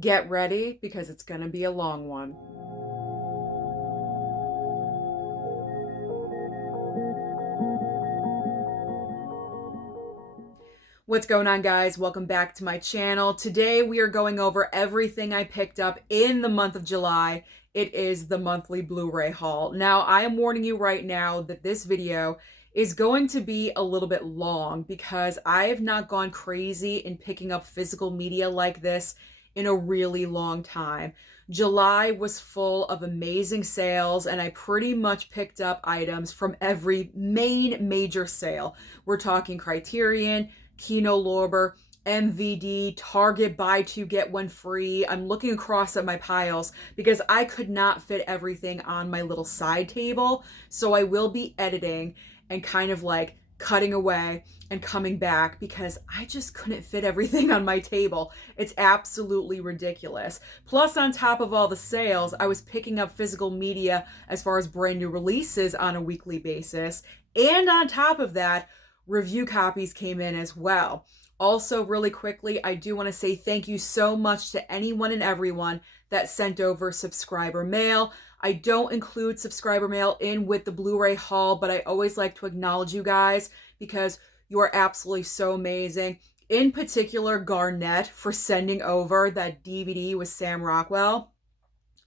Get ready because it's going to be a long one. What's going on, guys? Welcome back to my channel. Today we are going over everything I picked up in the month of July. It is the monthly Blu-ray haul. Now, I am warning you right now that this video is going to be a little bit long because I have not gone crazy in picking up physical media like this in a really long time. July was full of amazing sales, and I pretty much picked up items from every major sale. We're talking Criterion, Kino, Lorber, MVD, Target, buy two, get one free. I'm looking across at my piles because I could not fit everything on my little side table. So I will be editing and kind of like cutting away and coming back because I just couldn't fit everything on my table. It's absolutely ridiculous. Plus, on top of all the sales, I was picking up physical media as far as brand new releases on a weekly basis. And on top of that, review copies came in as well. Also, really quickly, I do want to say thank you so much to anyone and everyone that sent over subscriber mail. I don't include subscriber mail in with the Blu-ray haul, but I always like to acknowledge you guys because you are absolutely so amazing. In particular, Garnett for sending over that DVD with Sam Rockwell.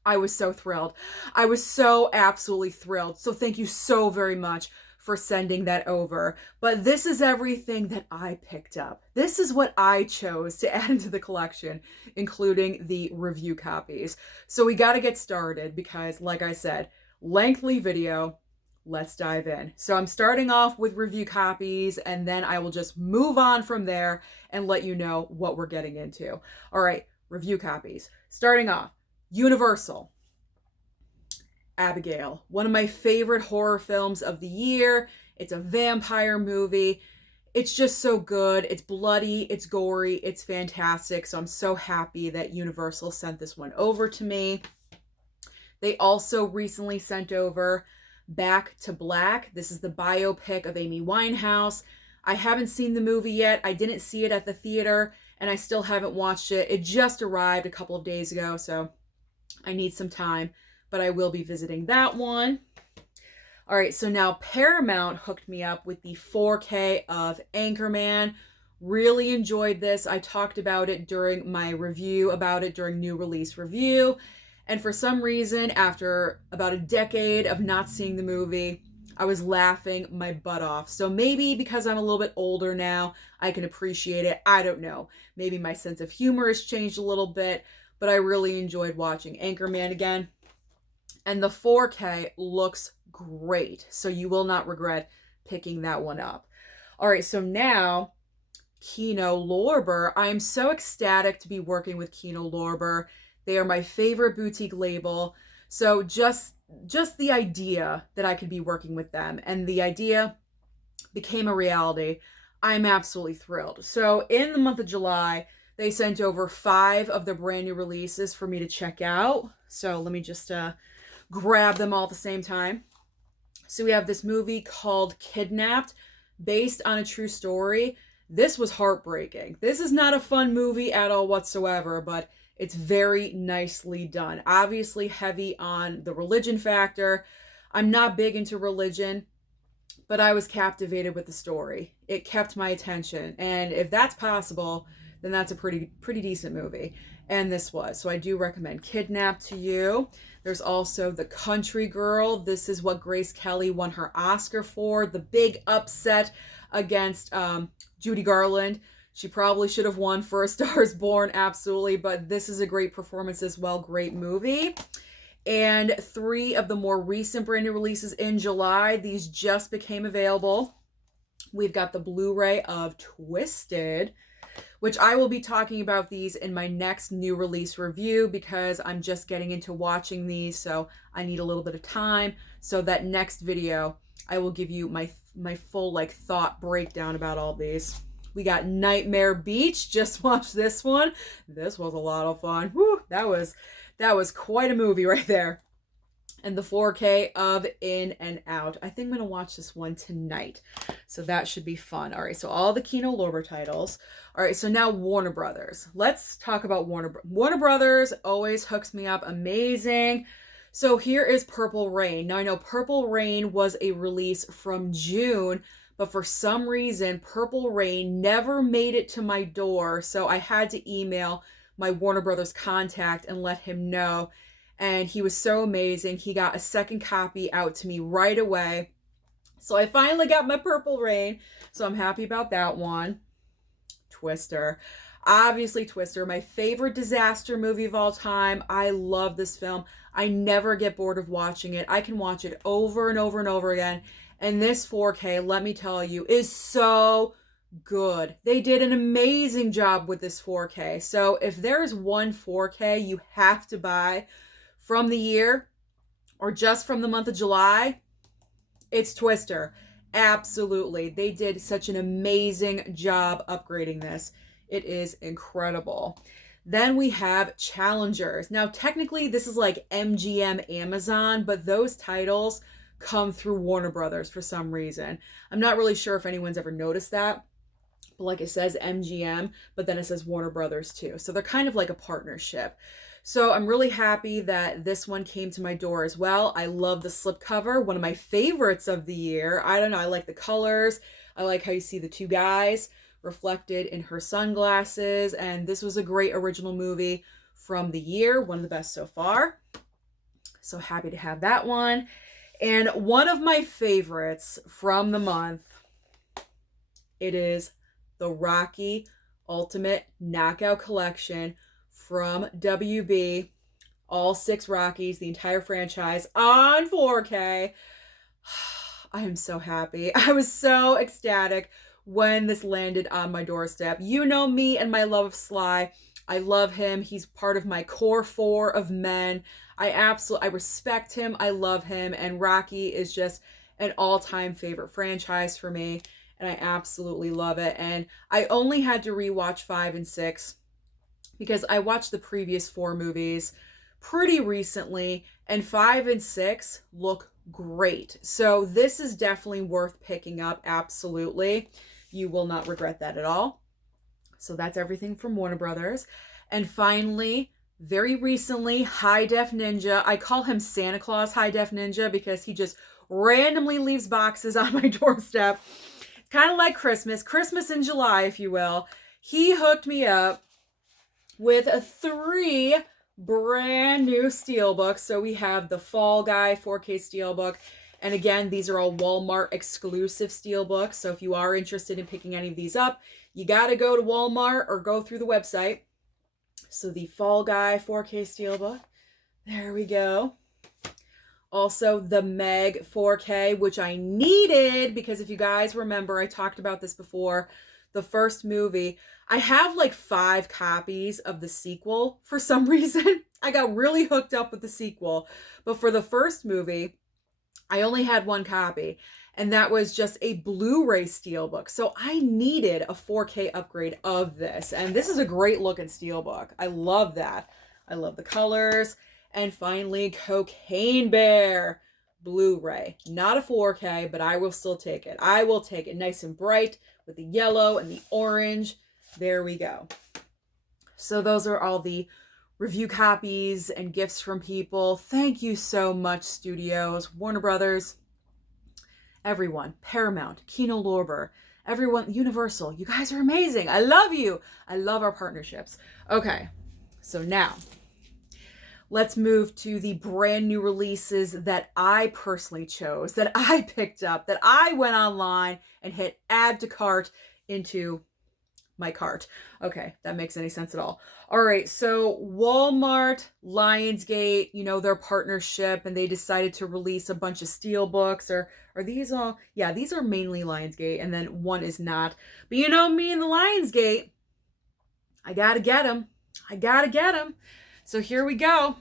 I was so thrilled. I was so absolutely thrilled. So thank you so very much for sending that over. But this is everything that I picked up. This is what I chose to add into the collection, including the review copies. So we got to get started because, like I said, lengthy video. Let's dive in. So I'm starting off with review copies, and then I will just move on from there and let you know what we're getting into. All right, review copies. Starting off, Universal. Abigail, one of my favorite horror films of the year. It's a vampire movie. It's just so good. It's bloody, it's gory, it's fantastic. So I'm so happy that Universal sent this one over to me. They also recently sent over Back to Black. This is the biopic of Amy Winehouse. I haven't seen the movie yet. I didn't see it at the theater, and I still haven't watched it. It just arrived a couple of days ago, so I need some time. But I will be visiting that one. All right, so now Paramount hooked me up with the 4K of Anchorman. Really enjoyed this. I talked about it during my review about it during new release review. And for some reason, after about a decade of not seeing the movie, I was laughing my butt off. So maybe because I'm a little bit older now, I can appreciate it. I don't know. Maybe my sense of humor has changed a little bit, but I really enjoyed watching Anchorman again. And the 4K looks great, so you will not regret picking that one up. All right, so now, Kino Lorber. I am so ecstatic to be working with Kino Lorber. They are my favorite boutique label. So just the idea that I could be working with them, and the idea became a reality. I'm absolutely thrilled. So in the month of July, they sent over 5 of their brand new releases for me to check out. So let me just grab them all at the same time. So we have this movie called Kidnapped, based on a true story. This was heartbreaking. This is not a fun movie at all whatsoever, but it's very nicely done. Obviously heavy on the religion factor. I'm not big into religion, but I was captivated with the story. It kept my attention. And if that's possible, then that's a pretty decent movie. And this was. So I do recommend Kidnapped to you. There's also The Country Girl. This is what Grace Kelly won her Oscar for. The big upset against Judy Garland. She probably should have won for A Star is Born, absolutely. But this is a great performance as well. Great movie. And 3 of the more recent brand new releases in July. These just became available. We've got the Blu-ray of Twisted, which I will be talking about these in my next new release review because I'm just getting into watching these, so I need a little bit of time. So that next video, I will give you my full thought breakdown about all these. We got Nightmare Beach. Just watched this one. This was a lot of fun. Whew, that was quite a movie right there. and the 4K of In and Out. I think I'm going to watch this one tonight. So that should be fun. All right, so all the Kino Lorber titles. All right, so now Warner Brothers. Let's talk about Warner Brothers always hooks me up. Amazing. So here is Purple Rain. Now I know Purple Rain was a release from June, but for some reason, Purple Rain never made it to my door. So I had to email my Warner Brothers contact and let him know. And he was so amazing. He got a second copy out to me right away. So I finally got my Purple Rain. So I'm happy about that one. Twister. Obviously Twister, my favorite disaster movie of all time. I love this film. I never get bored of watching it. I can watch it over and over and over again. And this 4K, let me tell you, is so good. They did an amazing job with this 4K. So if there's one 4K you have to buy from the year or just from the month of July, it's Twister. Absolutely. They did such an amazing job upgrading this. It is incredible. Then we have Challengers. Now, technically, this is like MGM Amazon, but those titles come through Warner Brothers for some reason. I'm not really sure if anyone's ever noticed that. But like it says MGM, but then it says Warner Brothers too. So they're kind of like a partnership. So I'm really happy that this one came to my door as well. I love the slipcover, one of my favorites of the year. I don't know, I like the colors. I like how you see the two guys reflected in her sunglasses. And this was a great original movie from the year, one of the best so far. So happy to have that one. And one of my favorites from the month, it is the Rocky Ultimate Knockout Collection from WB. All 6 Rockies, the entire franchise on 4K. I am so happy. I was so ecstatic when this landed on my doorstep. You know me and my love of Sly. I love him. He's part of my core 4 of men. I respect him. I love him. And Rocky is just an all-time favorite franchise for me. And I absolutely love it. And I only had to rewatch 5 and 6 because I watched the previous 4 movies pretty recently. And 5 and 6 look great. So this is definitely worth picking up. Absolutely. You will not regret that at all. So that's everything from Warner Brothers. And finally, very recently, High Def Ninja. I call him Santa Claus High Def Ninja because he just randomly leaves boxes on my doorstep. Kind of like Christmas in July, if you will. He hooked me up with 3 brand new steelbooks. So we have the Fall Guy 4K steelbook. And again, these are all Walmart exclusive steelbooks. So if you are interested in picking any of these up, you got to go to Walmart or go through the website. So the Fall Guy 4K steelbook. There we go. Also the Meg 4K, which I needed because if you guys remember, I talked about this before, the first movie. I have like 5 copies of the sequel for some reason. I got really hooked up with the sequel. But for the first movie, I only had 1 copy. And that was just a Blu-ray steelbook. So I needed a 4K upgrade of this. And this is a great looking steelbook. I love that. I love the colors. And finally, Cocaine Bear Blu-ray. Not a 4K, but I will still take it. I will take it nice and bright with the yellow and the orange. There we go. So those are all the review copies and gifts from people. Thank you so much, studios, Warner Brothers, everyone, Paramount, Kino Lorber, everyone, Universal. You guys are amazing. I love you. I love our partnerships. Okay, so now let's move to the brand new releases that I personally chose, that I picked up, that I went online and hit add to cart into my cart. Okay, that makes any sense at all. All right, so Walmart, Lionsgate, you know, their partnership, and they decided to release a bunch of steelbooks. Or are these all? Yeah, these are mainly Lionsgate, and then one is not. But you know me and the Lionsgate, I gotta get them. I gotta get them. So here we go. All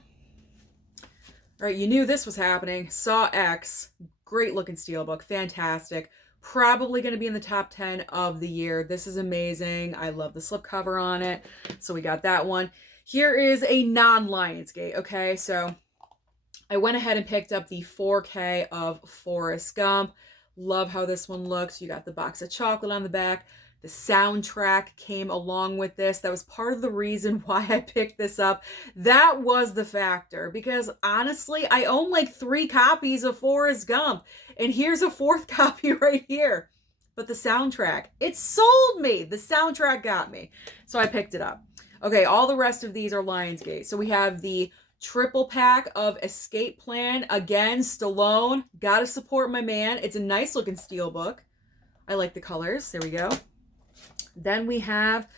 right, you knew this was happening. Saw X, great looking steelbook, fantastic. Probably going to be in the top 10 of the year. This is amazing. I love the slipcover on it. So we got that one. Here is a non-Lionsgate, okay? So I went ahead and picked up the 4K of Forrest Gump. Love how this one looks. You got the box of chocolate on the back. The soundtrack came along with this. That was part of the reason why I picked this up. That was the factor, because honestly, I own like 3 copies of Forrest Gump, and here's a 4th copy right here. But the soundtrack, it sold me. The soundtrack got me. So I picked it up. Okay, all the rest of these are Lionsgate. So we have the triple pack of Escape Plan. Again, Stallone. Gotta support my man. It's a nice looking steelbook. I like the colors. There we go. Then we have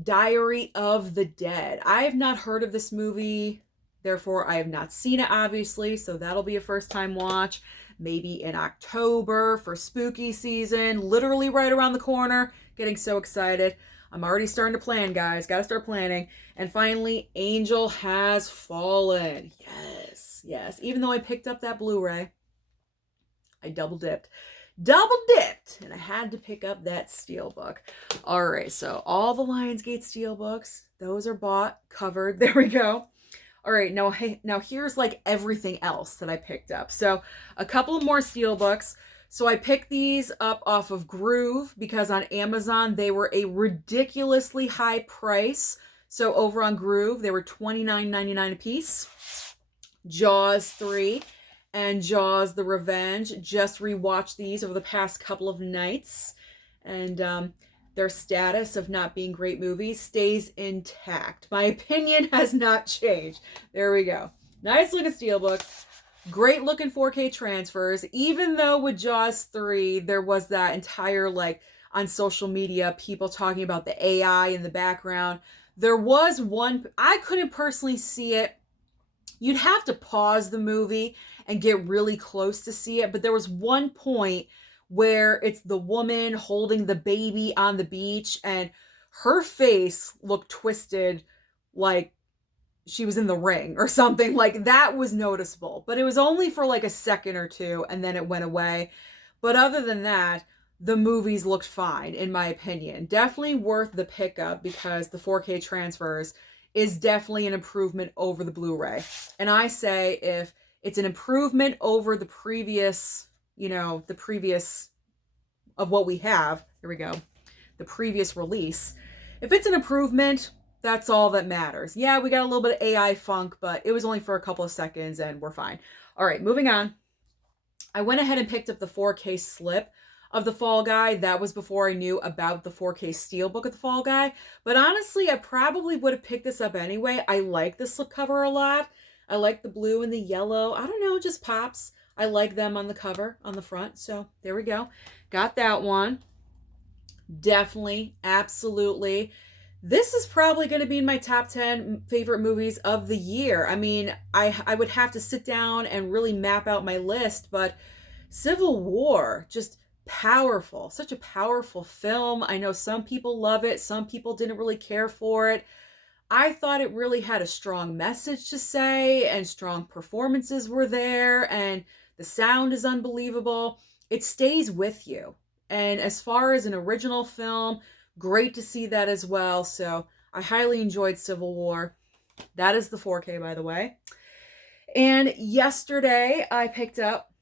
Diary of the Dead. I have not heard of this movie. Therefore, I have not seen it, obviously. So that'll be a first time watch. Maybe in October for spooky season. Literally right around the corner. Getting so excited. I'm already starting to plan, guys. Gotta start planning. And finally, Angel Has Fallen. Yes, yes. Even though I picked up that Blu-ray, I double dipped. And I had to pick up that steelbook. All right, so all the Lionsgate steelbooks, those are bought, covered. There we go. All right, now here's like everything else that I picked up. So a couple of more steelbooks. So I picked these up off of Groove because on Amazon they were a ridiculously high price. So over on Groove they were $29.99 a piece. Jaws 3 and Jaws the Revenge. Just rewatched these over the past couple of nights. And their status of not being great movies stays intact. My opinion has not changed. There we go. Nice looking steelbook. Great looking 4K transfers. Even though with Jaws 3, there was that entire, like, on social media, people talking about the AI in the background. There was one, I couldn't personally see it. You'd have to pause the movie and get really close to see it. But there was one point where it's the woman holding the baby on the beach and her face looked twisted like she was in the ring or something. Like, that was noticeable, but it was only for like a second or two and then it went away. But other than that, the movies looked fine, in my opinion. Definitely worth the pickup because the 4K transfers is definitely an improvement over the Blu-ray. And I say if it's an improvement over the previous, the previous of what we have, here we go, the previous release, if it's an improvement, that's all that matters. Yeah, we got a little bit of AI funk, but it was only for a couple of seconds and we're fine. All right, moving on. I went ahead and picked up the 4K slip of The Fall Guy. That was before I knew about the 4K steelbook of The Fall Guy. But honestly, I probably would have picked this up anyway. I like the slipcover a lot. I like the blue and the yellow. I don't know, it just pops. I like them on the cover, on the front. So there we go. Got that one. Definitely, absolutely. This is probably going to be in my top 10 favorite movies of the year. I mean, I would have to sit down and really map out my list, but Civil War, just powerful. Such a powerful film. I know some people love it. Some people didn't really care for it. I thought it really had a strong message to say, and strong performances were there, and the sound is unbelievable. It stays with you. And as far as an original film, great to see that as well. So I highly enjoyed Civil War. That is the 4K, by the way. And yesterday I picked up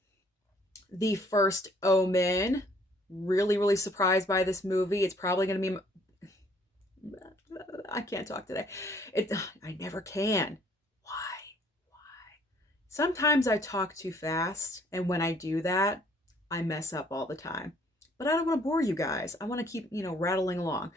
The First Omen. Really, really surprised by this movie. It's probably going to be... I can't talk today. I never can. Why? Sometimes I talk too fast, and when I do that, I mess up all the time. But I don't want to bore you guys. I want to keep, rattling along.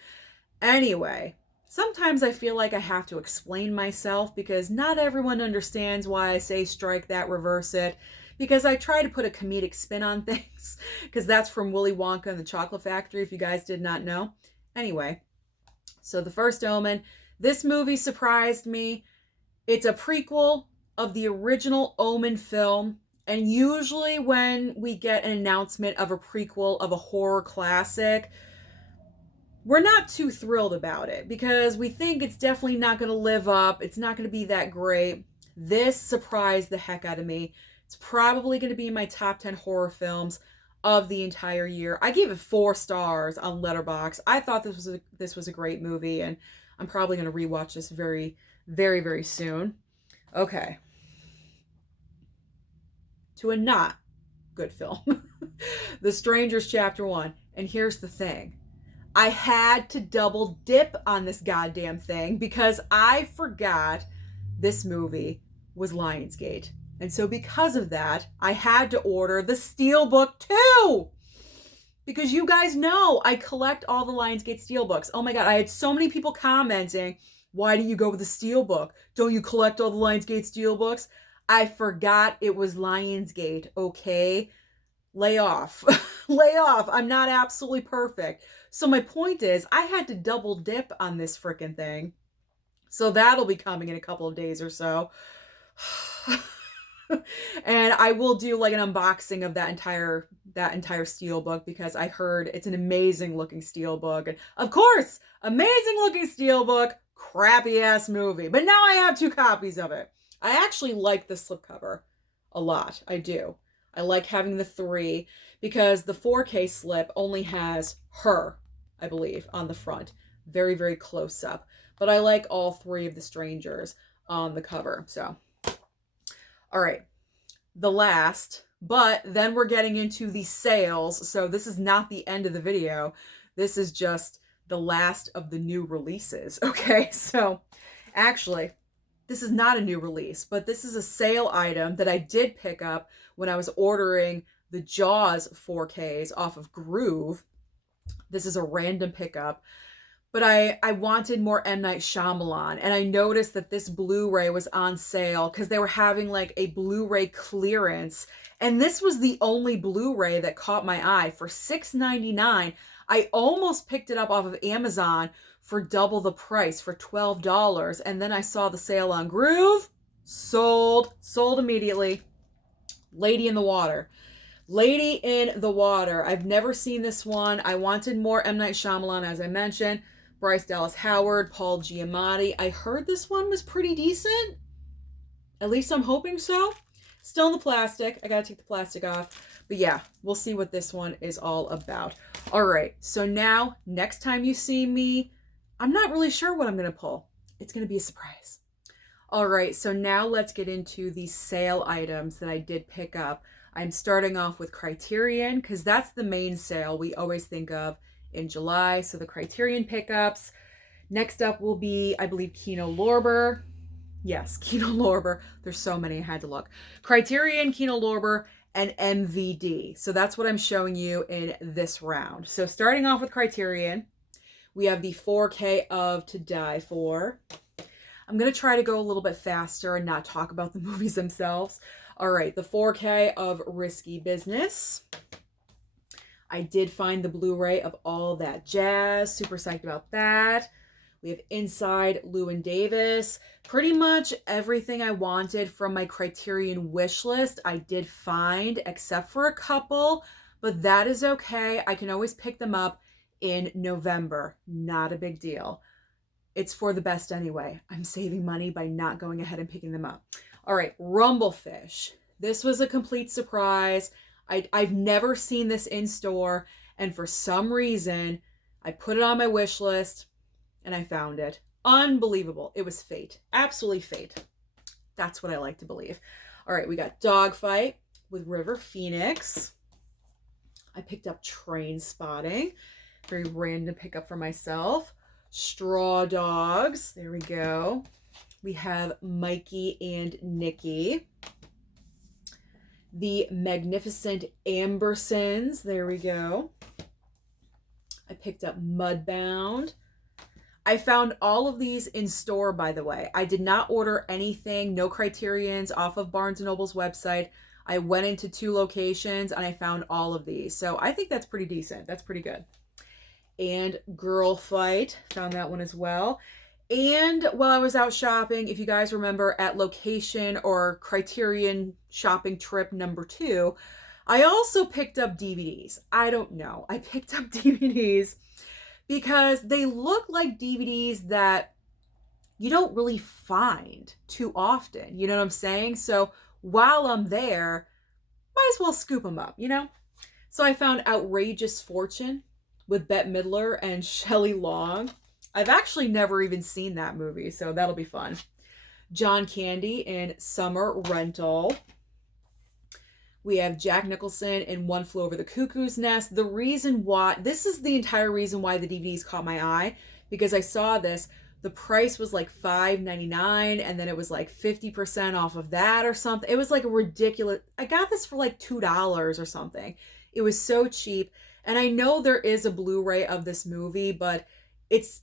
Anyway, sometimes I feel like I have to explain myself because not everyone understands why I say strike that, reverse it. Because I try to put a comedic spin on things. Because that's from Willy Wonka and the Chocolate Factory, if you guys did not know. Anyway, so The First Omen. This movie surprised me. It's a prequel of the original Omen film. And usually when we get an announcement of a prequel of a horror classic, we're not too thrilled about it because we think it's definitely not going to live up. It's not going to be that great. This surprised the heck out of me. It's probably going to be in my top 10 horror films of the entire year. I gave it 4 stars on Letterboxd. I thought this was a great movie, and I'm probably going to rewatch this very, very, very soon. Okay. to a not good film. The Strangers Chapter 1. And here's the thing. I had to double dip on this goddamn thing because I forgot this movie was Lionsgate. And so because of that, I had to order the Steelbook too. Because you guys know I collect all the Lionsgate Steelbooks. Oh my God, I had so many people commenting, why do you go with the Steelbook? Don't you collect all the Lionsgate Steelbooks? I forgot it was Lionsgate, okay? Lay off. Lay off. I'm not absolutely perfect. So my point is, I had to double dip on this freaking thing. So that'll be coming in a couple of days or so. And I will do like an unboxing of that entire Steelbook because I heard it's an amazing looking Steelbook. And of course, amazing looking Steelbook, crappy ass movie. But now I have 2 copies of it. I actually like the slipcover a lot. I do. I like having the 3 because the 4K slip only has her, I believe, on the front. Very, very close up. But I like all 3 of the strangers on the cover. So, all right. The last, but then we're getting into the sales. So this is not the end of the video. This is just the last of the new releases. Okay, so actually, this is not a new release, but this is a sale item that I did pick up when I was ordering the Jaws 4Ks off of Groove. This is a random pickup, but I wanted more M. Night Shyamalan, and I noticed that this Blu-ray was on sale because they were having like a Blu-ray clearance, and this was the only Blu-ray that caught my eye for $6.99. I almost picked it up off of Amazon for double the price, for $12, and then I saw the sale on Groove. Sold immediately. Lady in the Water. Lady in the Water. I've never seen this one. I wanted more M. Night Shyamalan, as I mentioned. Bryce Dallas Howard, Paul Giamatti. I heard this one was pretty decent. At least I'm hoping so. Still in the plastic. I gotta take the plastic off. But yeah, we'll see what this one is all about. All right, so now, next time you see me, I'm not really sure what I'm gonna pull. It's gonna be a surprise. All right, so now let's get into the sale items that I did pick up. I'm starting off with Criterion because that's the main sale we always think of in July. So the Criterion pickups. Next up will be, I believe, Kino Lorber. Yes, Kino Lorber. There's so many, I had to look. Criterion, Kino Lorber, and MVD. So that's what I'm showing you in this round. So starting off with Criterion, we have the 4K of To Die For. I'm going to try to go a little bit faster and not talk about the movies themselves. All right, the 4K of Risky Business. I did find the Blu-ray of All That Jazz. Super psyched about that. We have Inside Llewyn Davis. Pretty much everything I wanted from my Criterion wish list I did find, except for a couple, but that is okay. I can always pick them up in November. Not a big deal. It's for the best anyway. I'm saving money by not going ahead and picking them up. All right, Rumblefish. This was a complete surprise. I've never seen this in store, and for some reason, I put it on my wish list, and I found it. Unbelievable. It was fate. Absolutely fate. That's what I like to believe. All right, we got Dogfight with River Phoenix. I picked up Train Spotting. Very random pickup for myself. Straw Dogs. There we go. We have Mikey and Nikki. The Magnificent Ambersons. There we go. I picked up Mudbound. I found all of these in store, by the way. I did not order anything, no Criterions off of Barnes & Noble's website. I went into 2 locations and I found all of these. So I think that's pretty decent. That's pretty good. And Girl Fight, found that one as well. And while I was out shopping, if you guys remember at Location or Criterion shopping trip number 2, I also picked up DVDs. I don't know. I picked up DVDs because they look like DVDs that you don't really find too often. You know what I'm saying? So while I'm there, might as well scoop them up, you know? So I found Outrageous Fortune with Bette Midler and Shelley Long. I've actually never even seen that movie, so that'll be fun. John Candy in Summer Rental. We have Jack Nicholson in One Flew Over the Cuckoo's Nest. The reason why, this is the entire reason why the DVDs caught my eye, because I saw this. The price was like $5.99, and then it was like 50% off of that or something. It was like a ridiculous. I got this for like $2 or something. It was so cheap. And I know there is a Blu-ray of this movie, but it's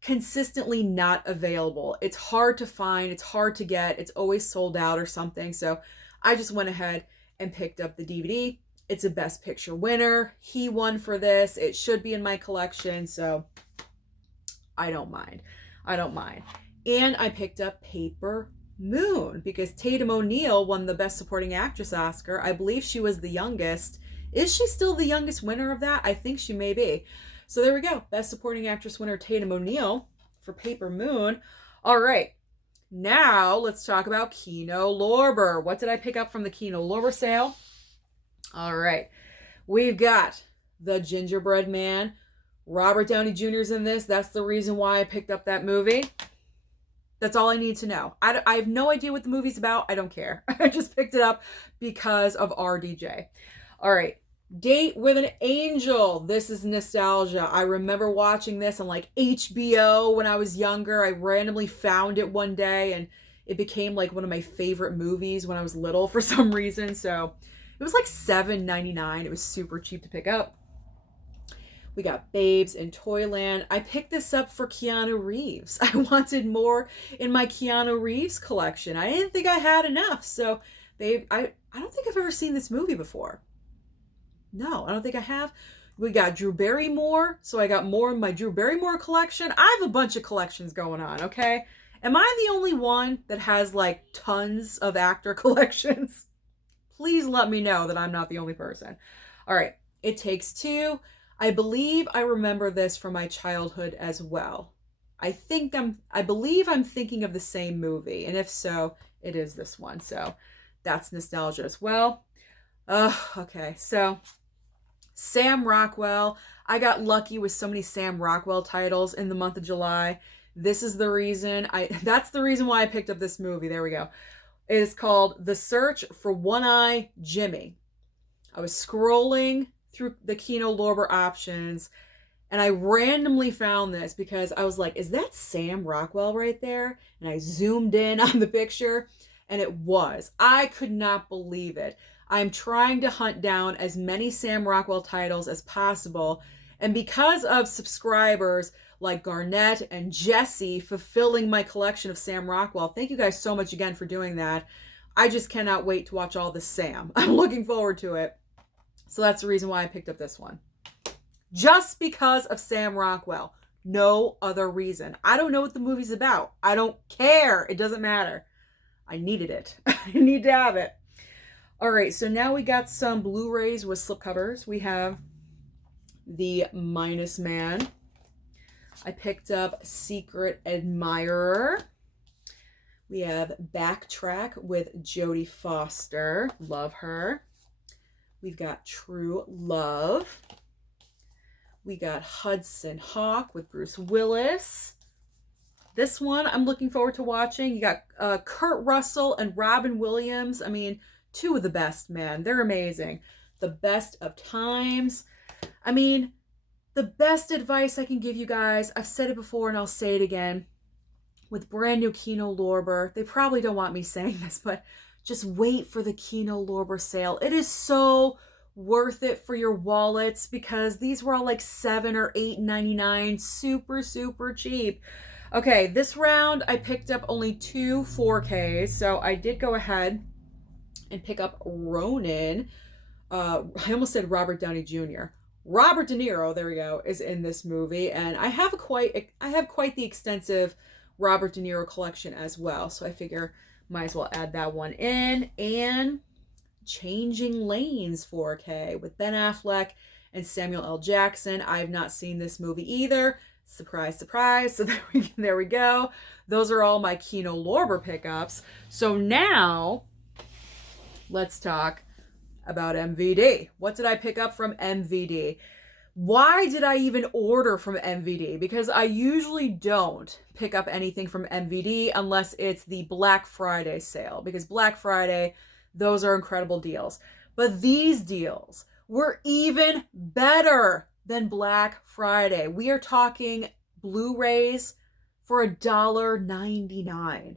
consistently not available. It's hard to find. It's hard to get. It's always sold out or something. So I just went ahead and picked up the DVD. It's a Best Picture winner. He won for this. It should be in my collection, so I don't mind. I don't mind. And I picked up Paper Moon because Tatum O'Neal won the Best Supporting Actress Oscar. I believe she was the youngest. Is she still the youngest winner of that? I think she may be. So there we go. Best Supporting Actress winner Tatum O'Neal for Paper Moon. All right. Now let's talk about Kino Lorber. What did I pick up from the Kino Lorber sale? All right. We've got The Gingerbread Man. Robert Downey Jr. is in this. That's the reason why I picked up that movie. That's all I need to know. I have no idea what the movie's about. I don't care. I just picked it up because of RDJ. All right. Date with an Angel. This is nostalgia. I remember watching this on like HBO when I was younger. I randomly found it one day and it became like one of my favorite movies when I was little for some reason. So it was like $7.99. It was super cheap to pick up. We got Babes in Toyland. I picked this up for Keanu Reeves. I wanted more in my Keanu Reeves collection. I didn't think I had enough. So Babe, I don't think I've ever seen this movie before. No, I don't think I have. We got Drew Barrymore, so I got more in my Drew Barrymore collection. I have a bunch of collections going on, okay? Am I the only one that has like tons of actor collections? Please let me know that I'm not the only person. All right, It Takes Two. I believe I remember this from my childhood as well. I believe I'm thinking of the same movie, and if so, it is this one. So that's nostalgia as well. Okay, so Sam Rockwell. I got lucky with so many Sam Rockwell titles in the month of July. This is the reason that's the reason why I picked up this movie. There we go. It is called The Search for One-Eye Jimmy. I was scrolling through the Kino Lorber options and I randomly found this because I was like, is that Sam Rockwell right there? And I zoomed in on the picture and it was. I could not believe it. I'm trying to hunt down as many Sam Rockwell titles as possible. And because of subscribers like Garnett and Jesse fulfilling my collection of Sam Rockwell, thank you guys so much again for doing that. I just cannot wait to watch all this Sam. I'm looking forward to it. So that's the reason why I picked up this one. Just because of Sam Rockwell. No other reason. I don't know what the movie's about. I don't care. It doesn't matter. I needed it. I need to have it. All right, so now we got some Blu-rays with slipcovers. We have The Minus Man. I picked up Secret Admirer. We have Backtrack with Jodie Foster. Love her. We've got True Love. We got Hudson Hawk with Bruce Willis. This one I'm looking forward to watching. You got Kurt Russell and Robin Williams. I mean, two of the best, man. They're amazing. The Best of Times. I mean, the best advice I can give you guys, I've said it before and I'll say it again, with brand new Kino Lorber, they probably don't want me saying this, but just wait for the Kino Lorber sale. It is so worth it for your wallets because these were all like $7 or $8.99, super, super cheap. Okay, this round I picked up only 2 4Ks, so I did go ahead and pick up Ronin. I almost said Robert Downey Jr. Robert De Niro, there we go, is in this movie, and I have quite the extensive Robert De Niro collection as well, so I figure might as well add that one in. And Changing Lanes 4K with Ben Affleck and Samuel L. Jackson. I have not seen this movie either. Surprise, surprise. So there we go. Those are all my Kino Lorber pickups. So now let's talk about MVD. What did I pick up from MVD? Why did I even order from MVD? Because I usually don't pick up anything from MVD unless it's the Black Friday sale. Because Black Friday, those are incredible deals. But these deals were even better than Black Friday. We are talking Blu-rays for $1.99,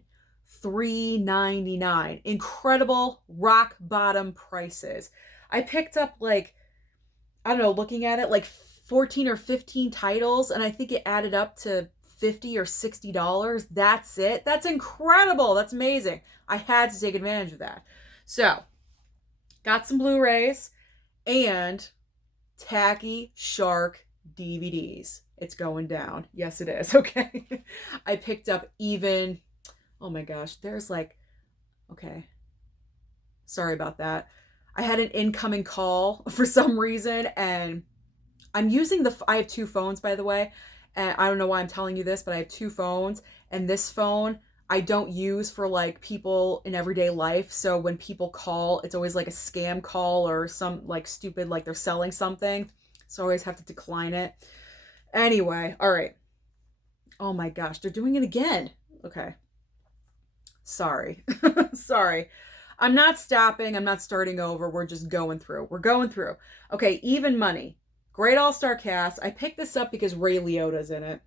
$3.99. Incredible rock bottom prices. I picked up like, I don't know, looking at it, like 14 or 15 titles, and I think it added up to $50 or $60. That's it. That's incredible. That's amazing. I had to take advantage of that. So, got some Blu-rays and Tacky Shark DVDs. It's going down. Yes, it is. Okay. I picked up even, oh my gosh, there's like, okay. Sorry about that. I had an incoming call for some reason, and I'm using I have two phones, by the way, and I don't know why I'm telling you this, but I have two phones, and this phone I don't use for like people in everyday life. So when people call, it's always like a scam call or some like stupid, like they're selling something. So I always have to decline it. Anyway, all right. Oh my gosh, they're doing it again. Okay. Sorry. Sorry. I'm not stopping. I'm not starting over. We're just going through. We're going through. Okay, Even Money. Great all-star cast. I picked this up because Ray Liotta's in it.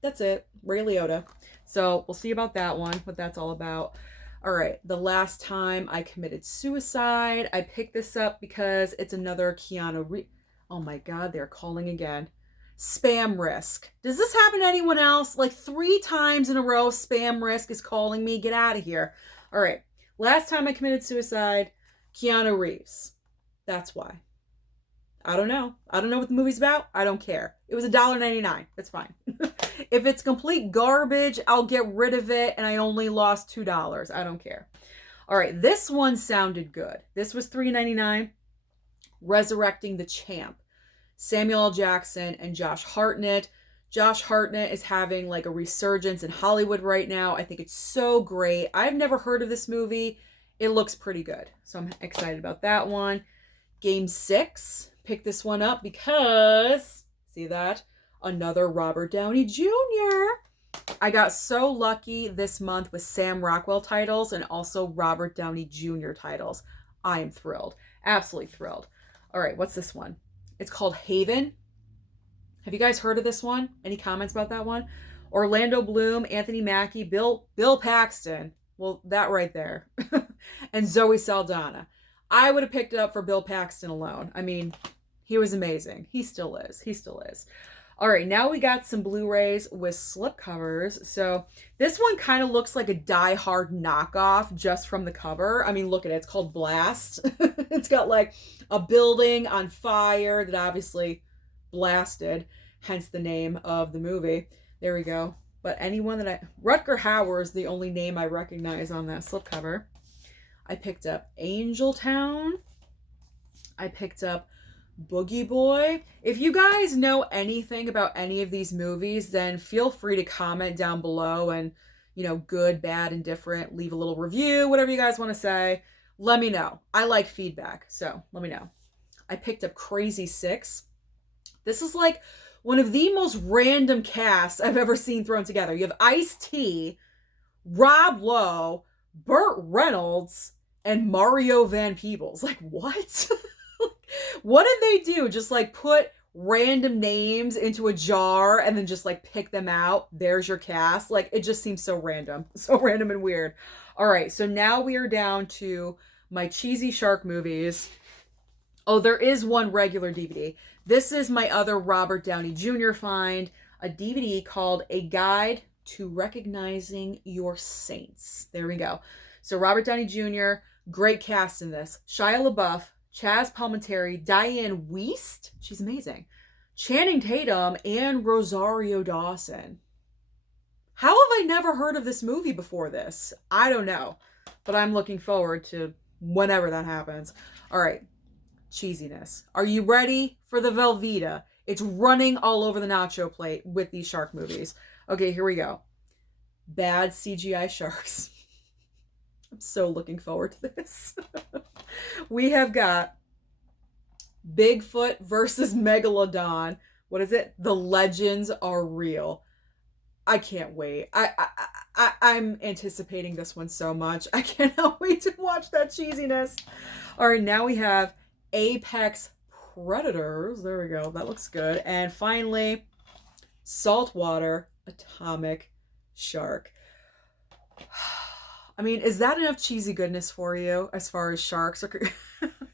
That's it. Ray Liotta. So we'll see about that one, what that's all about. All right, The Last Time I Committed Suicide. I picked this up because it's another Keanu Oh my God, they're calling again. Spam Risk. Does this happen to anyone else? Like 3 times in a row, Spam Risk is calling me. Get out of here. All right. Last Time I Committed Suicide, Keanu Reeves. That's why. I don't know. I don't know what the movie's about. I don't care. It was $1.99. That's fine. If it's complete garbage, I'll get rid of it, and I only lost $2. I don't care. All right, this one sounded good. This was $3.99. Resurrecting the Champ. Samuel L. Jackson and Josh Hartnett. Josh Hartnett is having like a resurgence in Hollywood right now. I think it's so great. I've never heard of this movie. It looks pretty good. So I'm excited about that one. Game 6. Pick this one up because, see that? Another Robert Downey Jr. I got so lucky this month with Sam Rockwell titles and also Robert Downey Jr. titles. I am thrilled. Absolutely thrilled. All right, what's this one? It's called Haven. Have you guys heard of this one? Any comments about that one? Orlando Bloom, Anthony Mackie, Bill Paxton. Well, that right there. And Zoe Saldana. I would have picked it up for Bill Paxton alone. I mean, he was amazing. He still is. He still is. All right, now we got some Blu-rays with slipcovers. So this one kind of looks like a Die Hard knockoff just from the cover. I mean, look at it. It's called Blast. It's got like a building on fire that obviously blasted, hence the name of the movie. There we go. But anyone that Rutger Hauer is the only name I recognize on that slipcover. I picked up Angel Town. I picked up Boogie Boy. If you guys know anything about any of these movies, then feel free to comment down below and, you know, good, bad, indifferent, leave a little review, whatever you guys want to say. Let me know. I like feedback, so let me know. I picked up Crazy 6. This is like one of the most random casts I've ever seen thrown together. You have Ice-T, Rob Lowe, Burt Reynolds, and Mario Van Peebles. Like, what? What did they do? Just like put random names into a jar and then just like pick them out? There's your cast. Like, it just seems so random. So random and weird. All right, so now we are down to my cheesy shark movies. Oh, there is one regular DVD. This is my other Robert Downey Jr. find, a DVD called A Guide to Recognizing Your Saints. There we go. So Robert Downey Jr., great cast in this. Shia LaBeouf, Chaz Palminteri, Diane Wiest, she's amazing, Channing Tatum, and Rosario Dawson. How have I never heard of this movie before this? I don't know, but I'm looking forward to whenever that happens. All right. Cheesiness. Are you ready for the Velveeta? It's running all over the nacho plate with these shark movies. Okay, here we go. Bad CGI sharks. I'm so looking forward to this. We have got Bigfoot versus Megalodon. What is it? The Legends Are Real. I can't wait. I'm anticipating this one so much. I cannot wait to watch that cheesiness. All right, now we have Apex Predators. There we go. That looks good. And finally, Saltwater Atomic Shark. I mean, is that enough cheesy goodness for you as far as sharks are,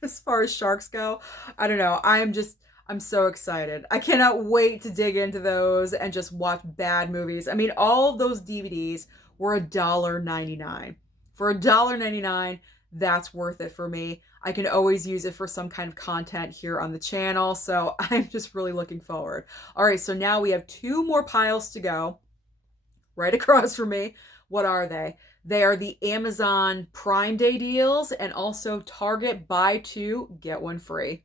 as far as sharks go? I don't know. I'm so excited. I cannot wait to dig into those and just watch bad movies. I mean, all of those DVDs were $1.99. For $1.99, that's worth it for me. I can always use it for some kind of content here on the channel, so I'm just really looking forward. All right, so now we have 2 more piles to go right across from me. What are they? They are the Amazon Prime Day deals and also Target buy 2, get 1 free.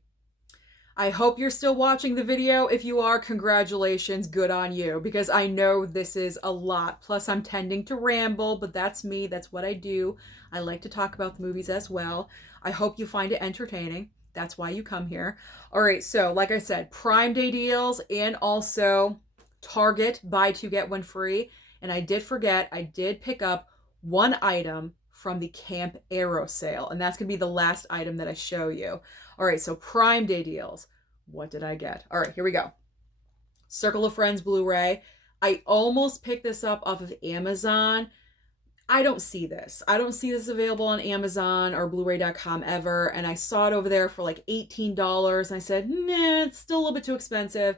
I hope you're still watching the video. If you are, congratulations, good on you, because I know this is a lot. Plus, I'm tending to ramble, but that's me. That's what I do. I like to talk about the movies as well. I hope you find it entertaining. That's why you come here. All right, so like I said, Prime Day deals and also Target buy 2, get 1 free. And I did forget, I did pick up 1 item from the Camp Aero sale, and that's going to be the last item that I show you. All right, so Prime Day deals. What did I get? All right, here we go. Circle of Friends Blu-ray. I almost picked this up off of Amazon. I don't see this. I don't see this available on Amazon or Blu-ray.com ever, and I saw it over there for like $18, and I said, nah, it's still a little bit too expensive.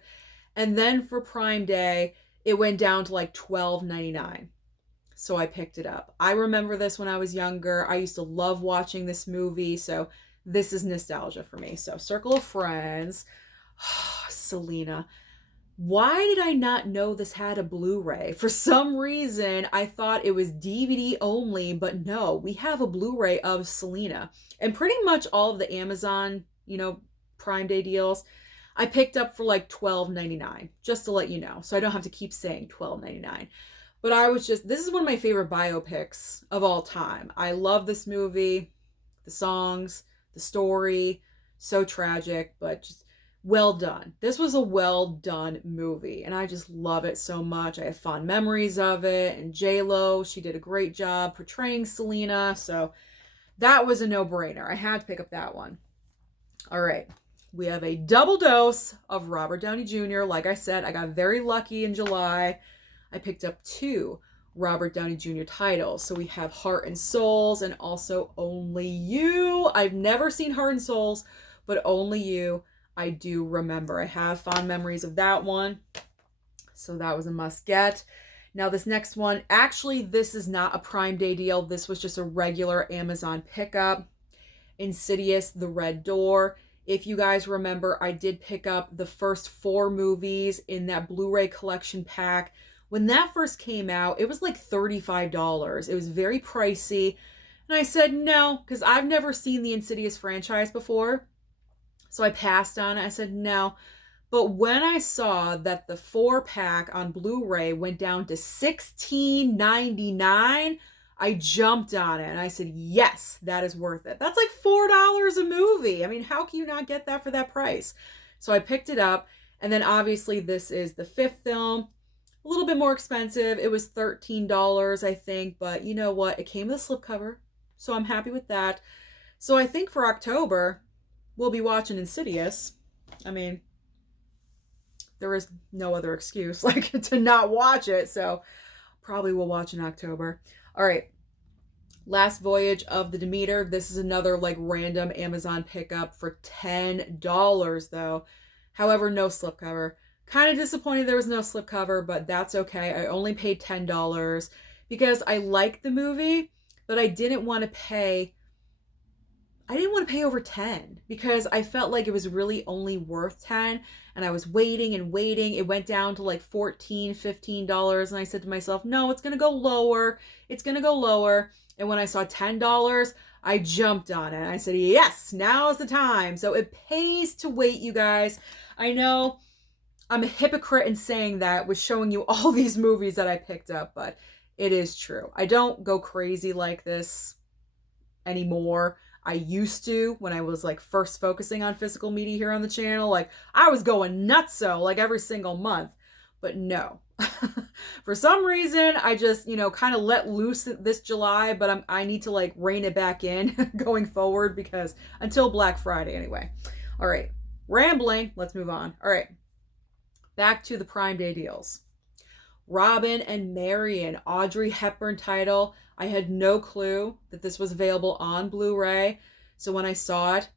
And then for Prime Day, it went down to like $12.99. So I picked it up. I remember this when I was younger. I used to love watching this movie, so this is nostalgia for me. So Circle of Friends. Selena. Why did I not know this had a Blu-ray? For some reason, I thought it was DVD only, but no, we have a Blu-ray of Selena. And pretty much all of the Amazon, Prime Day deals, I picked up for like $12.99, just to let you know. So I don't have to keep saying $12.99. But this is one of my favorite biopics of all time. I love this movie, the songs, the story, so tragic, but just well done. This was a well done movie, and I just love it so much. I have fond memories of it, and J-Lo, she did a great job portraying Selena, so that was a no-brainer. I had to pick up that one. All right, we have a double dose of Robert Downey Jr. Like I said, I got very lucky in July. I picked up 2 Robert Downey Jr. titles. So we have Heart and Souls and also Only You. I've never seen Heart and Souls, but Only You, I do remember. I have fond memories of that one. So that was a must get. Now this next one, actually this is not a Prime Day deal. This was just a regular Amazon pickup. Insidious, The Red Door. If you guys remember, I did pick up the first 4 movies in that Blu-ray collection pack. When that first came out, it was like $35. It was very pricey. And I said no, because I've never seen the Insidious franchise before. So I passed on it. I said no. But when I saw that the 4-pack on Blu-ray went down to $16.99, I jumped on it. And I said, yes, that is worth it. That's like $4 a movie. I mean, how can you not get that for that price? So I picked it up. And then obviously this is the 5th film. A little bit more expensive. It was $13, I think, but you know what? It came with a slipcover, so I'm happy with that. So I think for October, we'll be watching Insidious. I mean, there is no other excuse like to not watch it, so probably we'll watch in October. All right, Last Voyage of the Demeter. This is another like random Amazon pickup for $10 though. However, no slipcover. Kind of disappointed there was no slipcover, but that's okay. I only paid $10 because I liked the movie, but I didn't want to pay over 10 because I felt like it was really only worth 10, and I was waiting and waiting. It went down to like $14, $15, and I said to myself, no, it's going to go lower. It's going to go lower. And when I saw $10, I jumped on it. I said, yes, now is the time. So it pays to wait, you guys. I know I'm a hypocrite in saying that with showing you all these movies that I picked up, but it is true. I don't go crazy like this anymore. I used to when I was like first focusing on physical media here on the channel. Like I was going nutso like every single month. But no, For some reason, I just, kind of let loose this July, but I need to like rein it back in going forward because until Black Friday anyway. All right, rambling, let's move on. All right, back to the Prime Day deals. Robin and Marian, Audrey Hepburn title. I had no clue that this was available on Blu-ray. So when I saw it,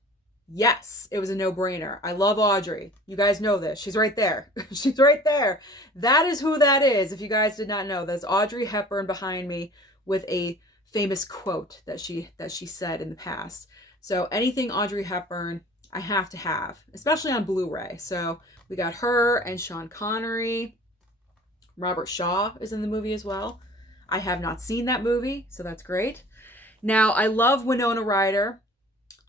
yes, it was a no-brainer. I love Audrey. You guys know this. She's right there. She's right there. That is who that is. If you guys did not know, that's Audrey Hepburn behind me with a famous quote that she said in the past. So anything Audrey Hepburn, I have to have, especially on Blu-ray. So we got her and Sean Connery. Robert Shaw is in the movie as well. I have not seen that movie, so that's great. Now, I love Winona Ryder.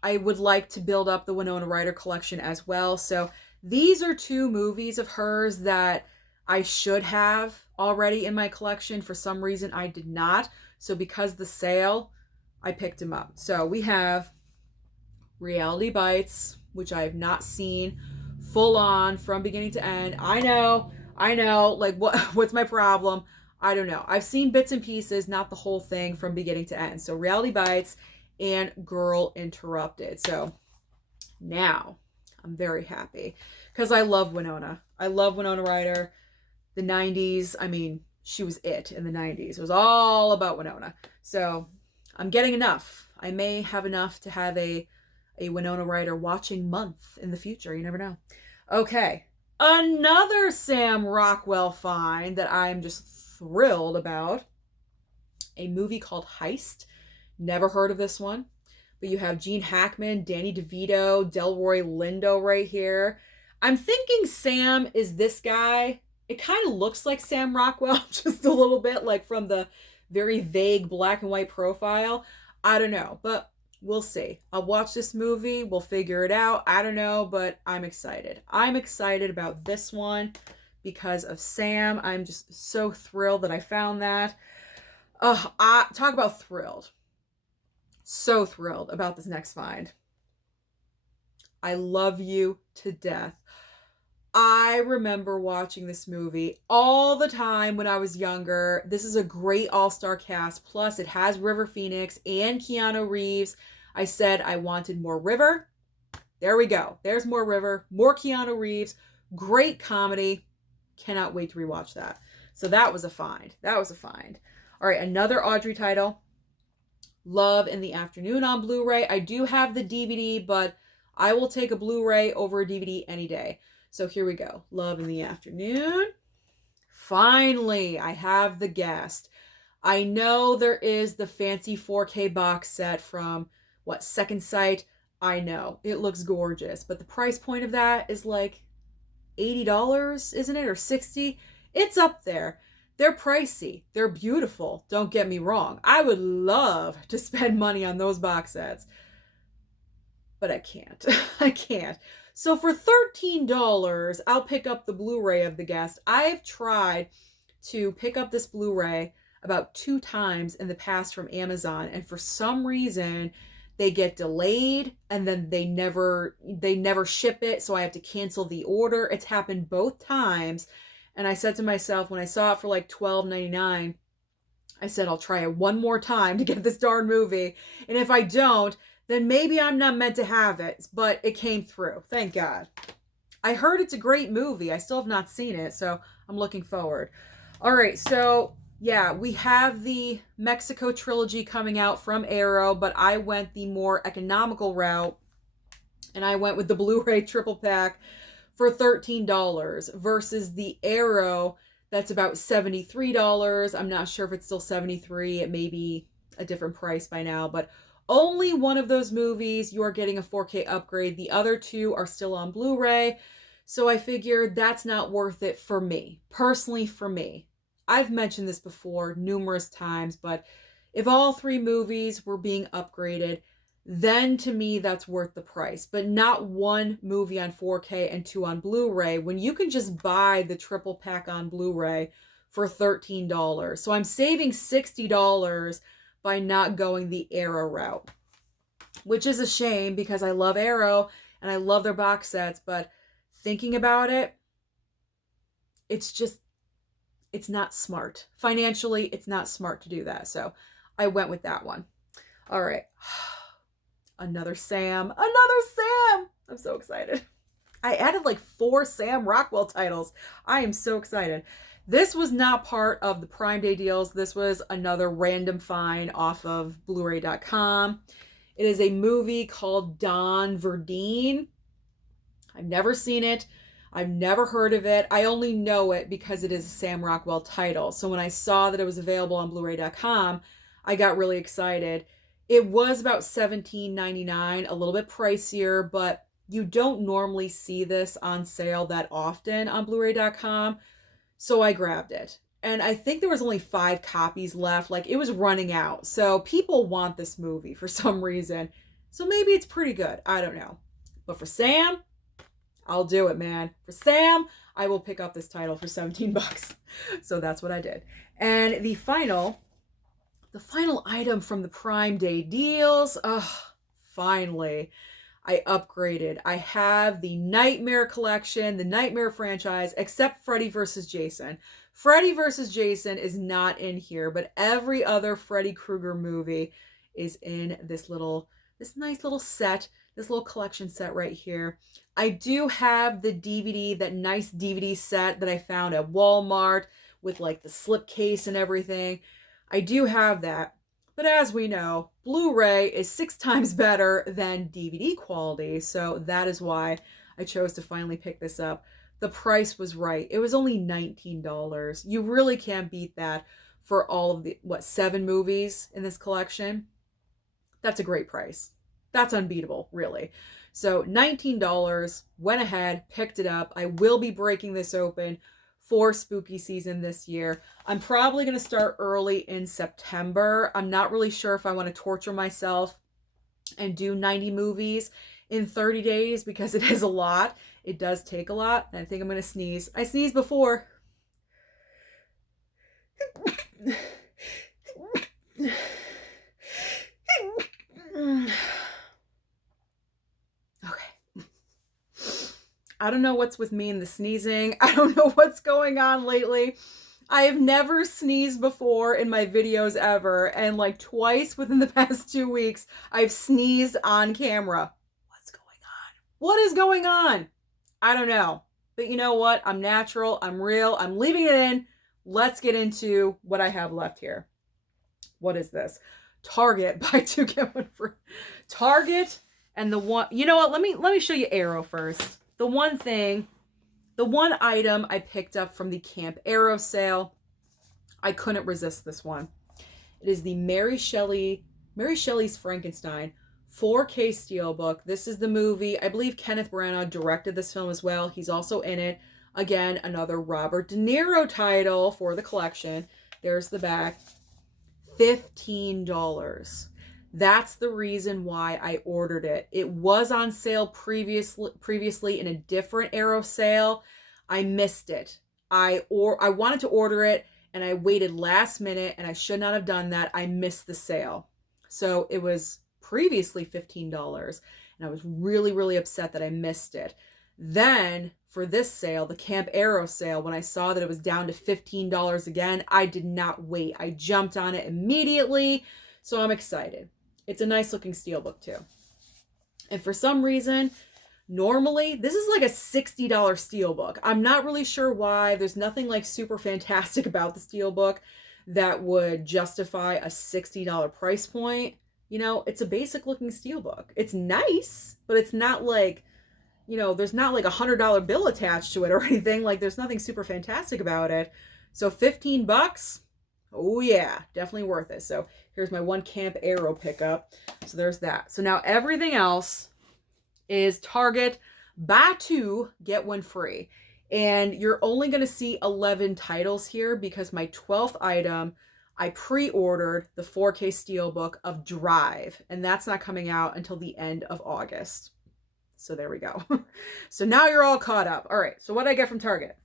I would like to build up the Winona Ryder collection as well. So these are two movies of hers that I should have already in my collection. For some reason, I did not. So because the sale, I picked them up. So we have Reality Bites, which I have not seen full on from beginning to end. I know, like what's my problem? I don't know. I've seen bits and pieces, not the whole thing from beginning to end. So Reality Bites and Girl Interrupted. So now I'm very happy because I love Winona. I love Winona Ryder. The 90s, I mean, she was it in the 90s. It was all about Winona. So I'm getting enough. I may have enough to have a Winona Ryder watching month in the future. You never know. Okay. Another Sam Rockwell find that I'm just thrilled about. A movie called Heist. Never heard of this one. But you have Gene Hackman, Danny DeVito, Delroy Lindo right here. I'm thinking Sam is this guy. It kind of looks like Sam Rockwell, just a little bit, like from the very vague black and white profile. I don't know, but we'll see. I'll watch this movie. We'll figure it out. I don't know, but I'm excited. I'm excited about this one because of Sam. I'm just so thrilled that I found that. Talk about thrilled. So thrilled about this next find. I love you to death. I remember watching this movie all the time when I was younger. This is a great all-star cast. Plus, it has River Phoenix and Keanu Reeves. I said I wanted more River. There we go. There's more River, more Keanu Reeves. Great comedy. Cannot wait to rewatch that. So that was a find. That was a find. All right, another Audrey title. Love in the Afternoon on Blu-ray. I do have the DVD, but I will take a Blu-ray over a DVD any day. So here we go. Love in the Afternoon. Finally, I have the guest. I know there is the fancy 4K box set from, Second Sight. I know. It looks gorgeous. But the price point of that is like $80, isn't it? Or $60? It's up there. They're pricey. They're beautiful. Don't get me wrong. I would love to spend money on those box sets. But I can't. I can't. So for $13, I'll pick up the Blu-ray of The Guest. I've tried to pick up this Blu-ray about 2 times in the past from Amazon, and for some reason they get delayed and then they never ship it, so I have to cancel the order. It's happened both times, and I said to myself when I saw it for like $12.99, I said I'll try it one more time to get this darn movie, and if I don't, then maybe I'm not meant to have it, but it came through. Thank God. I heard it's a great movie. I still have not seen it, so I'm looking forward. All right, so yeah, we have the Mexico trilogy coming out from Arrow, but I went the more economical route, and I went with the Blu-ray triple pack for $13 versus the Arrow that's about $73. I'm not sure if it's still $73. It may be a different price by now, but only one of those movies you are getting a 4K upgrade. The other 2 are still on Blu-ray. So I figured that's not worth it for me. Personally, for me. I've mentioned this before numerous times, but if all 3 movies were being upgraded, then to me that's worth the price. But not one movie on 4K and 2 on Blu-ray when you can just buy the triple pack on Blu-ray for $13. So I'm saving $60 by not going the Arrow route, which is a shame because I love Arrow and I love their box sets, but thinking about it, it's just, it's not smart. Financially, it's not smart to do that. So I went with that one. All right. Another Sam. Another Sam. I'm so excited. I added like 4 Sam Rockwell titles. I am so excited. This was not part of the Prime Day deals. This was another random find off of blu-ray.com. It is a movie called Don Verdine. I've never seen it. I've never heard of it. I only know it because it is a Sam Rockwell title. So when I saw that it was available on blu-ray.com, I got really excited. It was about $17.99, a little bit pricier, but you don't normally see this on sale that often on blu-ray.com. So I grabbed it. And I think there was only 5 copies left. Like, it was running out. So people want this movie for some reason. So maybe it's pretty good. I don't know. But for Sam, I'll do it, man. For Sam, I will pick up this title for 17 bucks. So that's what I did. And the final item from the Prime Day deals, finally, I upgraded. I have the Nightmare collection, the Nightmare franchise, except Freddy vs. Jason. Freddy vs. Jason is not in here, but every other Freddy Krueger movie is in this nice little set, this little collection set right here. I do have the DVD, that nice DVD set that I found at Walmart with like the slipcase and everything. I do have that. But as we know, Blu-ray is 6 times better than DVD quality. So that is why I chose to finally pick this up. The price was right. It was only $19. You really can't beat that for all of the, 7 movies in this collection. That's a great price. That's unbeatable, really. So $19, went ahead, picked it up. I will be breaking this open for spooky season this year. I'm probably going to start early in September. I'm not really sure if I want to torture myself and do 90 movies in 30 days because it is a lot. It does take a lot. And I think I'm going to sneeze. I sneezed before. I don't know what's with me and the sneezing. I don't know what's going on lately. I have never sneezed before in my videos ever. And like twice within the past 2 weeks, I've sneezed on camera. What's going on? What is going on? I don't know. But you know what? I'm natural. I'm real. I'm leaving it in. Let's get into what I have left here. What is this? Target, buy 2, get 1 free. Target and the one, you know what? Let me show you Arrow first. The one item I picked up from the Camp Arrow sale, I couldn't resist this one. It is the Mary Shelley's Frankenstein 4K Steelbook. This is the movie. I believe Kenneth Branagh directed this film as well. He's also in it. Again, another Robert De Niro title for the collection. There's the back. $15. That's the reason why I ordered it. It was on sale previously in a different Arrow sale. I missed it. I wanted to order it and I waited last minute and I should not have done that. I missed the sale. So it was previously $15 and I was really, really upset that I missed it. Then for this sale, the Camp Arrow sale, when I saw that it was down to $15 again, I did not wait. I jumped on it immediately. So I'm excited. It's a nice looking steelbook too. And for some reason, normally this is like a $60 steelbook. I'm not really sure why. There's nothing like super fantastic about the steelbook that would justify a $60 price point. You know, it's a basic looking steelbook. It's nice, but it's not like, you know, there's not like $100 bill attached to it or anything. Like there's nothing super fantastic about it. So 15 bucks. Oh yeah, definitely worth it. So here's my one Camp Arrow pickup. So there's that. So now everything else is Target, buy 2, get 1 free. And you're only going to see 11 titles here because my 12th item, I pre-ordered the 4K Steelbook of Drive. And that's not coming out until the end of August. So there we go. So now you're all caught up. All right, so what did I get from Target?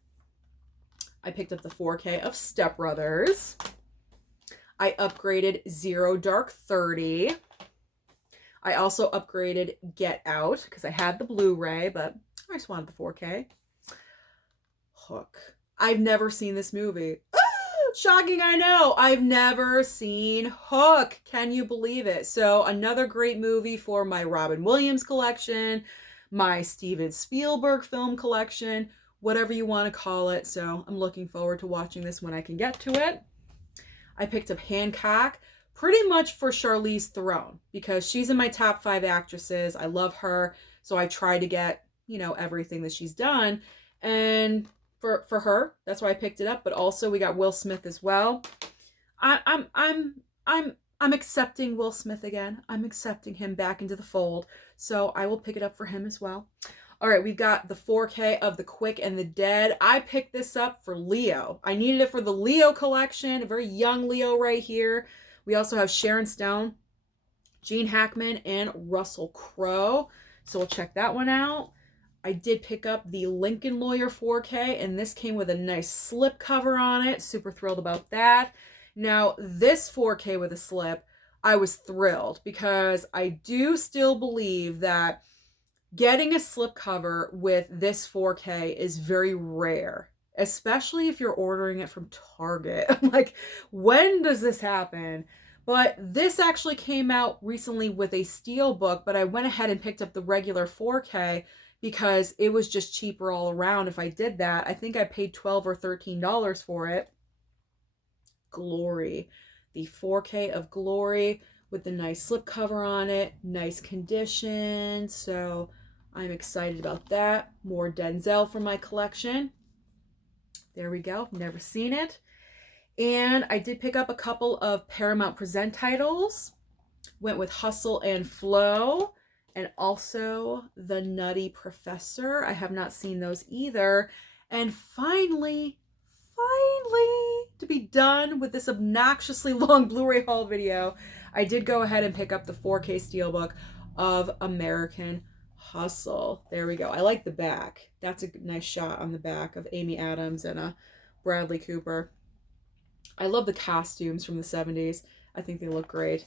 I picked up the 4K of Step Brothers. I upgraded Zero Dark 30. I also upgraded Get Out because I had the Blu-ray, but I just wanted the 4K. Hook. I've never seen this movie. Shocking, I know. I've never seen Hook. Can you believe it? So another great movie for my Robin Williams collection, my Steven Spielberg film collection, whatever you want to call it. So I'm looking forward to watching this when I can get to it. I picked up Hancock pretty much for Charlize Theron because she's in my top 5 actresses. I love her. So I try to get, everything that she's done. And for her, that's why I picked it up. But also we got Will Smith as well. I'm accepting Will Smith again. I'm accepting him back into the fold. So I will pick it up for him as well. All right, we've got the 4K of The Quick and the Dead. I picked this up for Leo. I needed it for the Leo collection, a very young Leo right here. We also have Sharon Stone, Gene Hackman, and Russell Crowe. So we'll check that one out. I did pick up the Lincoln Lawyer 4K, and this came with a nice slip cover on it. Super thrilled about that. Now, this 4K with a slip, I was thrilled because I do still believe that getting a slipcover with this 4K is very rare, especially if you're ordering it from Target. I'm like, when does this happen? But this actually came out recently with a steelbook, but I went ahead and picked up the regular 4K because it was just cheaper all around if I did that. I think I paid $12 or $13 for it. Glory. The 4K of Glory with the nice slipcover on it. Nice condition. So I'm excited about that. More Denzel for my collection. There we go. Never seen it. And I did pick up a couple of Paramount Present titles. Went with Hustle and Flow. And also The Nutty Professor. I have not seen those either. And finally, to be done with this obnoxiously long Blu-ray haul video, I did go ahead and pick up the 4K steelbook of American Hustle. There we go. I like the back. That's a nice shot on the back of Amy Adams and Bradley Cooper. I love the costumes from the 70s. I think they look great.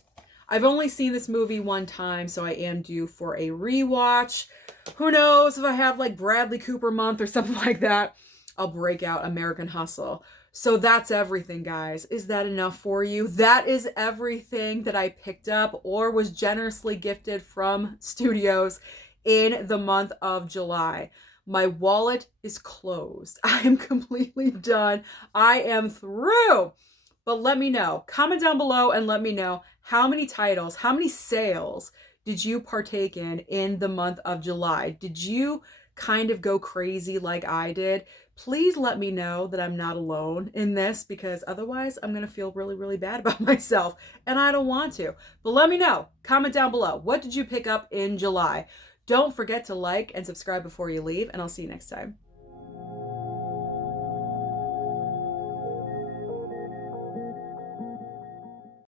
I've only seen this movie one time, so I am due for a rewatch. Who knows if I have like Bradley Cooper month or something like that, I'll break out American Hustle. So that's everything, guys. Is that enough for you? That is everything that I picked up or was generously gifted from studios in the month of July. My wallet is closed. I am completely done. I am through. But let me know. Comment down below and let me know how many titles, how many sales did you partake in the month of July? Did you kind of go crazy like I did? Please let me know that I'm not alone in this because otherwise I'm going to feel really, really bad about myself and I don't want to. But let me know. Comment down below. What did you pick up in July? Don't forget to like and subscribe before you leave, and I'll see you next time.